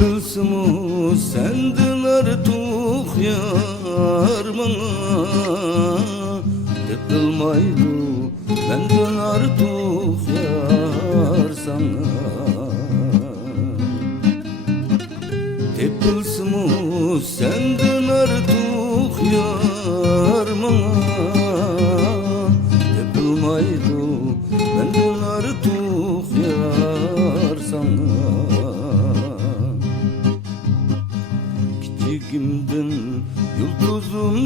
Tepilsimu senden artık yar bana, tepilmaydı benden artık yar sana. Tepilsimu senden artık yar bana, tepilmaydı benden artık yar sana. Kiçigimden yıldızım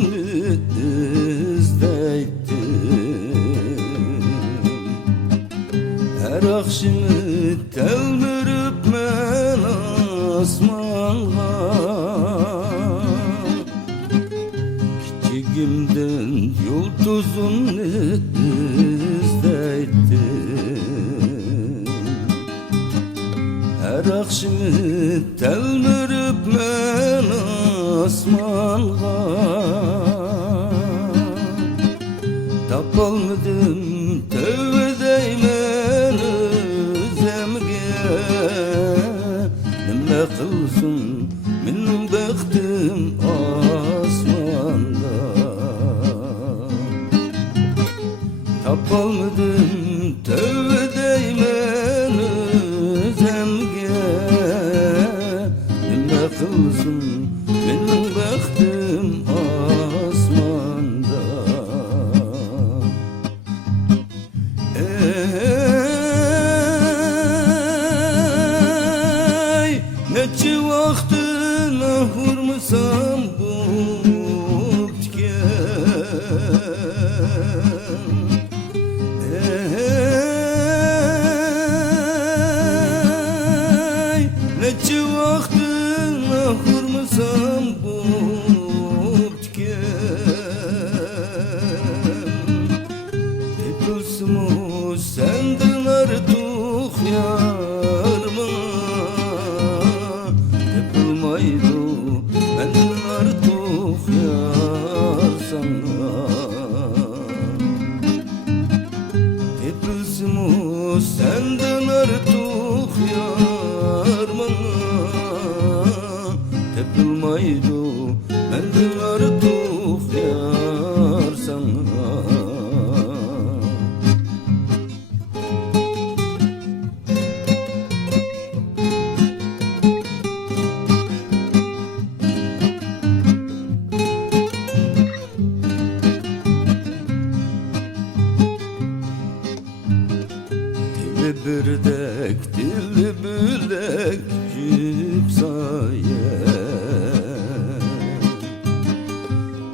izleydim, her akşamı telmirip men asmanğa. Kiçigimden yıldızım izleydim, her akşamı telmirip men asmanğa. Tapalmadım tövbe deymen özemge, nima qilsin mening baxtim osmonda. Tapalmadim tövbe deymen özemge, nima qilsin mening baxtim osmonda. Ey necha vaqtini hurmasam bo'ptikan, ey necha vaqtini hurmasam bo'ptikan. Tepilsimu senden artık yar bana, tepilmaydı benden artık yar sana. Tepilsimu senden artık yar bana, tepilmaydı benden artık yar sana. Dili birdek, dili bülek cüpsaye,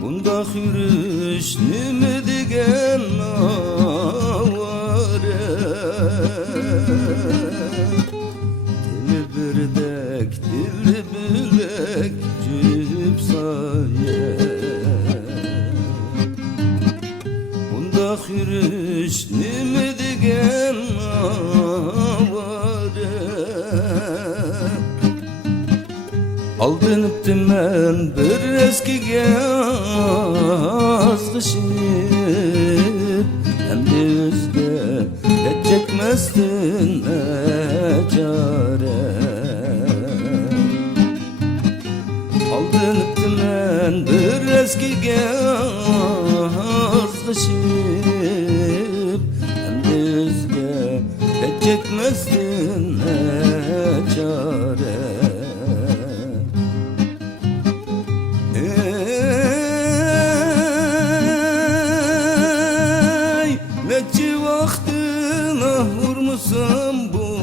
bunda yürüş nime degen avare. Dili birdek, dili bülek cüpsaye, bunda yürüş nime degen avare. Aldanıptım ben bir eskiga azg'ishib, hem de o'zga dard chekmasdin nachora. Aldanıptım ben bir eskiga azg'ishib, hem de o'zga dard chekmasdin nachora. Necha vaqtini hurmasam bo'ptikan,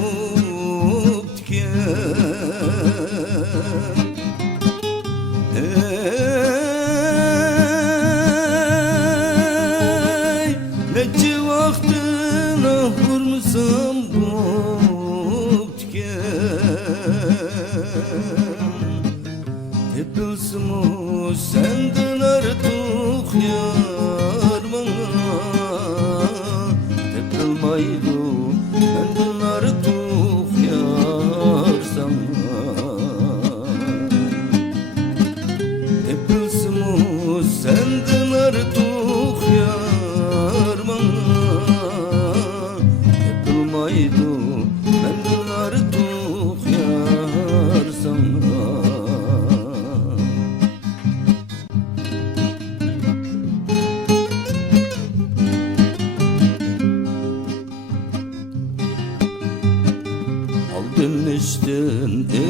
ey necha vaqtini hurmasam bo'ptikan. Tepilsimu senden artık yar bana, tepilmaydı benden artık yar sana. Tepilsimu senden artık yar bana, tepilmaydı benden artık yar sana.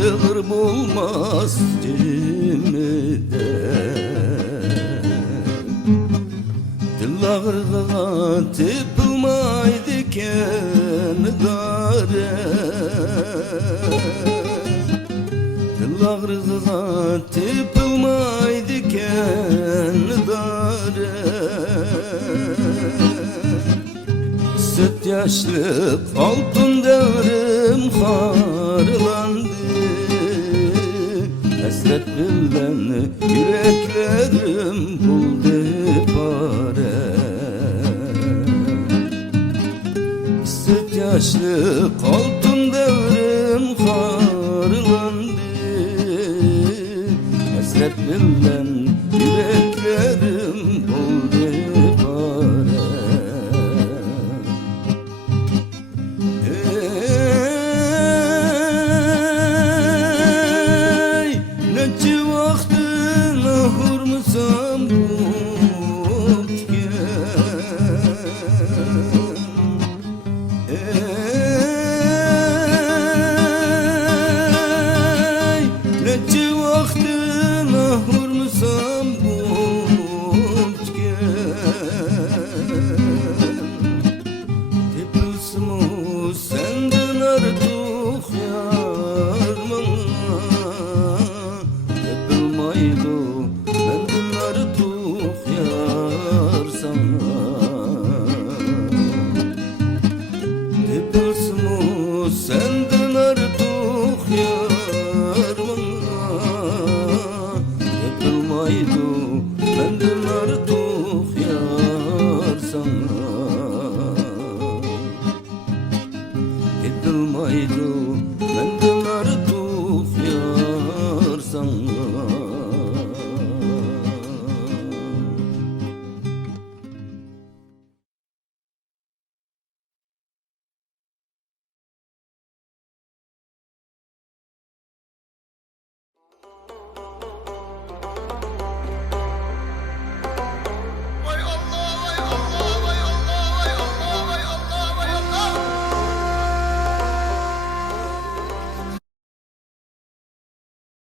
sığır bulmaz cimide. Dil ağrığa tıpılmaydı kendare. Dil ağrığa tıpılmaydı kendare. Süt yaşlı altın devrim harlandı. Hasret bilen yüreklerim buldu pare. Süt yaşlı altın devrim harlandı. Hasret bilen